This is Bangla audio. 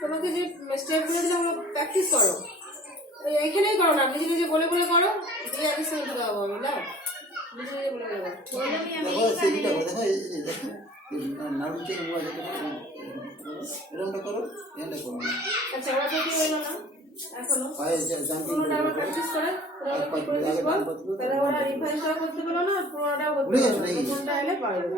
তোমাকে যে স্টেপগুলো দিলাম প্র্যাকটিস করো, এখানেই করো না, নিজে নিজে বলে বলে করো, দিয়ে আমি শুনতে পাবো আমি না, নিজে নিজে বলে বলে করো। আচ্ছা ওরা তো কি হইলো না এখনো, পুরোটা আবার প্র্যাকটিস করে তাহলে ওরা রিভাইজ করতে পারলো না, পুরোটাও করতে পারলো, কোনটা এলে পারবে।